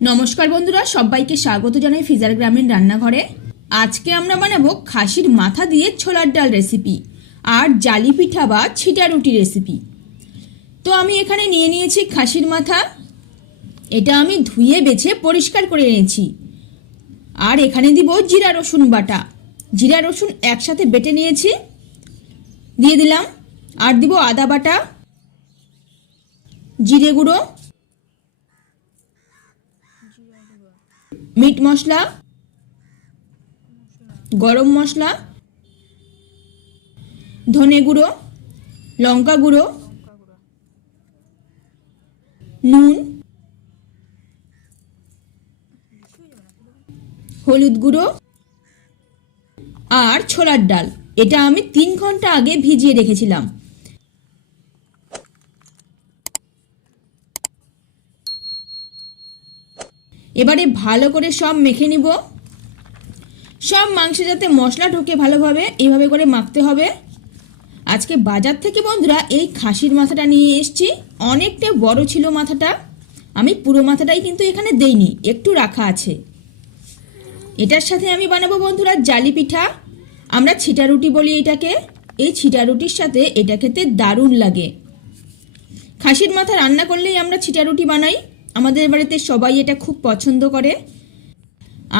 নমস্কার বন্ধুরা, সবাইকে স্বাগত জানাই ফিজার গ্রামীণ রান্নাঘরে। আজকে আমরা বানাবো খাসির মাথা দিয়ে ছোলার ডাল রেসিপি আর জালি পিঠা বা ছিটা রুটি রেসিপি। তো আমি এখানে নিয়ে নিয়েছি খাসির মাথা। এটা আমি ধুয়ে বেছে পরিষ্কার করে নিয়েছি। আর এখানে দিব জিরা রসুন বাটা। জিরা রসুন একসাথে বেটে নিয়েছি, দিয়ে দিলাম। আর দিব আদা বাটা, জিরে গুঁড়ো, মিট মশলা, গরম মশলা, ধনে গুঁড়ো, লঙ্কা গুঁড়ো, নুন, হলুদ গুঁড়ো আর ছোলার ডাল। এটা আমি 3 ঘন্টা আগে ভিজিয়ে রেখেছিলাম। এবারে ভালো করে সব মেখে নিব। সব মাংসে যাতে মশলা ঢোকে ভালোভাবে, এইভাবে করে মাখতে হবে। আজকে বাজার থেকে বন্ধুরা এই খাসির মাথাটা নিয়ে এসেছি। অনেকটা বড় ছিল মাথাটা। আমি পুরো মাথাটাই কিন্তু এখানে দেইনি, একটু রাখা আছে। এটার সাথে আমি বানাবো বন্ধুরা জালি পিঠা। আমরা ছিটা রুটি বলি এটাকে। এই ছিটা রুটির সাথে এটা খেতে দারুণ লাগে। খাসির মাথা রান্না করলেই আমরা ছিটা রুটি বানাই। আমাদের বাড়িতে সবাই এটা খুব পছন্দ করে।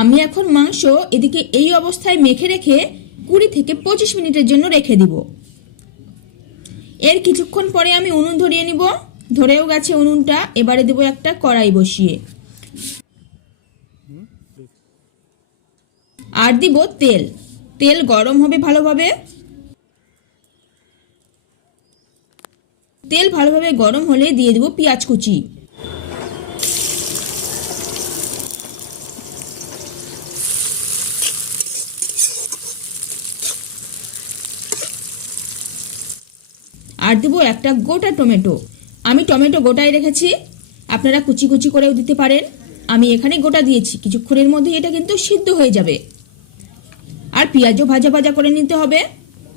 আমি এখন মাংস এদিকে এই অবস্থায় মেখে রেখে 20 থেকে 25 মিনিটের জন্য রেখে দিব। এর কিছুক্ষণ পরে আমি উনুন ধরিয়ে নিব। ধরেও গেছে উনুনটা। এবারে দেব একটা কড়াই বসিয়ে, আর দিব তেল। তেল গরম হবে ভালোভাবে। তেল ভালোভাবে গরম হলে দিয়ে দেব পেঁয়াজ কুচি। আর দেব একটা গোটা টমেটো। আমি টমেটো গোটায় রেখেছি, আপনারা কুচি কুচি করেও দিতে পারেন। আমি এখানে গোটা দিয়েছি। কিছুক্ষণের মধ্যে এটা কিন্তু সিদ্ধ হয়ে যাবে। আর পেঁয়াজও ভাজা ভাজা করে নিতে হবে।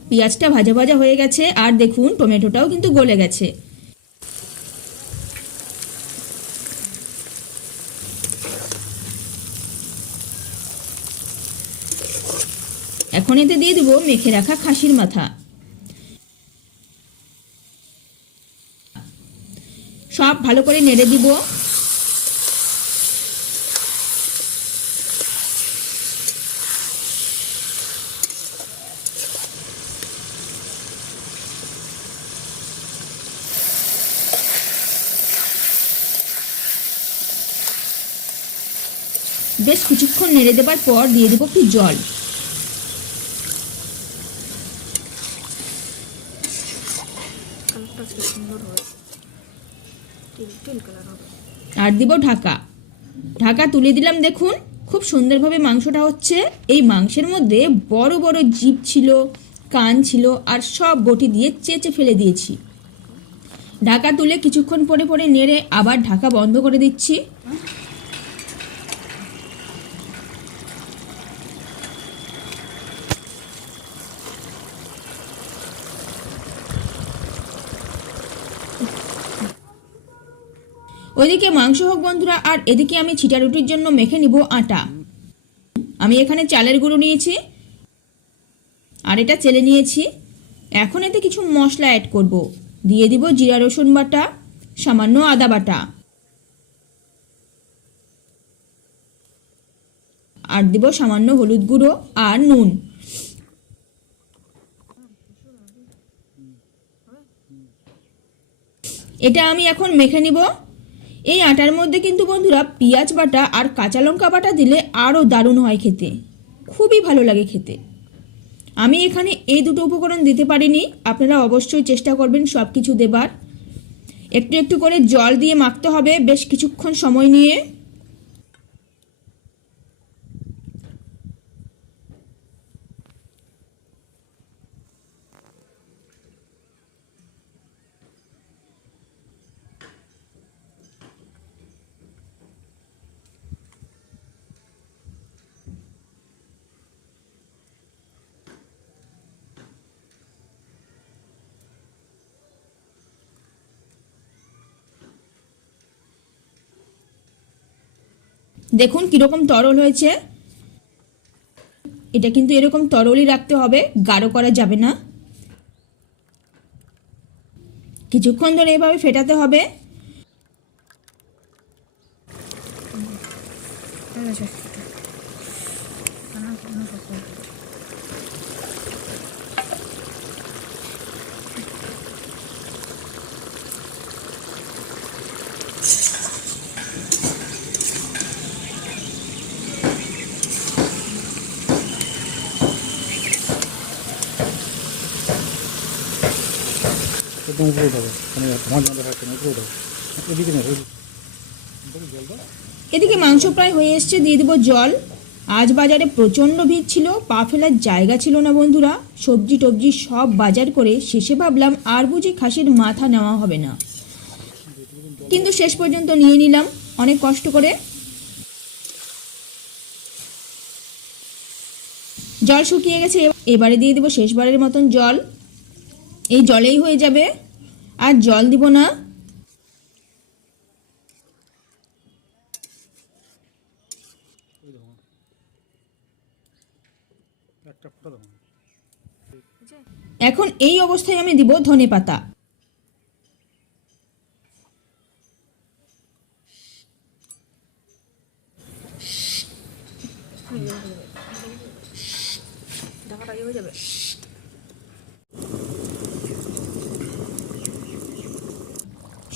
পেঁয়াজটা ভাজা ভাজা হয়ে গেছে, আর দেখুন টমেটোটাও কিন্তু গলে গেছে। এখন এতে দিয়ে দেব মেখে রাখা খাসির মাথা। সব ভালো করে নেড়ে দিব। বেশ কিছুক্ষণ নেড়ে দেবার পর দিয়ে দেবো একটু জল। আর দিব ঢাকা। ঢাকা তুলে দিলাম। দেখুন খুব সুন্দরভাবে মাংসটা হচ্ছে। এই মাংসের মধ্যে বড় বড় জিভ ছিল, কান ছিল, আর সব বটি দিয়ে চেঁচে ফেলে দিয়েছি। ঢাকা তুলে কিছুক্ষণ পরে পরে নেড়ে আবার ঢাকা বন্ধ করে দিচ্ছি। ওইদিকে মাংস হোক বন্ধুরা, আর এদিকে আমি ছিটা রুটির জন্য মেখে নিব আটা। আমি এখানে চালের গুঁড়ো নিয়েছি, আর এটা চেলে নিয়েছি। এখন এতে কিছু মশলা অ্যাড করব। দিয়ে দিব জিরা রসুন বাটা, সামান্য আদা বাটা, আর দিব সামান্য হলুদ গুঁড়ো আর নুন। এটা আমি এখন মেখে নিব। এই আটার মধ্যে কিন্তু বন্ধুরা পেঁয়াজ বাটা আর কাঁচা লঙ্কা বাটা দিলে আরও দারুণ হয় খেতে, খুবই ভালো লাগে খেতে। আমি এখানে এই দুটো উপকরণ দিতে পারিনি। আপনারা অবশ্যই চেষ্টা করবেন সব কিছু দেবার। একটু একটু করে জল দিয়ে মাখতে হবে বেশ কিছুক্ষণ সময় নিয়ে। দেখুন কীরকম তরল হয়েছে। এটা কিন্তু এরকম তরলই রাখতে হবে, গাঢ় করা যাবে না। কিছুক্ষণ ধরে এভাবে ফেটাতে হবে। একদম উপরে উঠাবো, মানে ধোঁয়া জল দেখাচ্ছে না, উপরে উঠাবো। এদিকে না, জল দাও। এদিকে মাংস প্রায় হয়ে এসছে, দিয়ে দেবো জল। আজ বাজারে প্রচণ্ড ভিড় ছিল, পা ফেলার জায়গা ছিল না বন্ধুরা। সবজি টবজি সব বাজার করে শেষে ভাবলাম আর বুঝি খাসির মাথা নেওয়া হবে না, কিন্তু শেষ পর্যন্ত নিয়ে নিলাম অনেক কষ্ট করে। জল শুকিয়ে গেছে, এবারে দিয়ে দেবো শেষবারের মতন জল। এই জলেই হয়ে যাবে, আর জল দিব না। একটা ফোঁটা দাও। এখন এই অবস্থায় আমি দিব ধনেপাতা।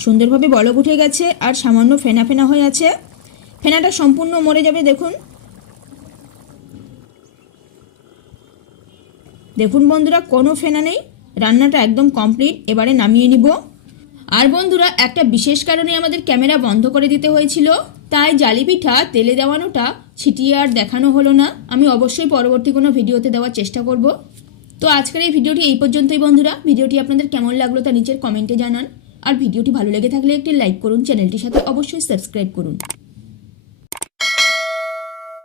সুন্দরভাবে বলক উঠে গেছে, আর সামান্য ফেনা ফেনা হয়ে আছে। ফেনাটা সম্পূর্ণ মরে যাবে। দেখুন দেখুন বন্ধুরা, কোনো ফেনা নেই, রান্নাটা একদম কমপ্লিট। এবারে নামিয়ে নিব। আর বন্ধুরা, একটা বিশেষ কারণে আমাদের ক্যামেরা বন্ধ করে দিতে হয়েছিল, তাই জালি পিঠা তেলে দেওয়ানোটা ছিটিয়ে আর দেখানো হলো না। আমি অবশ্যই পরবর্তী কোনো ভিডিওতে দেওয়ার চেষ্টা করব। তো আজকের এই ভিডিওটি এই পর্যন্তই বন্ধুরা। ভিডিওটি আপনাদের কেমন লাগলো তা নিচের কমেন্টে জানান। আর ভিডিওটি ভালো লেগে থাকলে একটি লাইক করুন, চ্যানেলটির সাথে অবশ্যই সাবস্ক্রাইব করুন।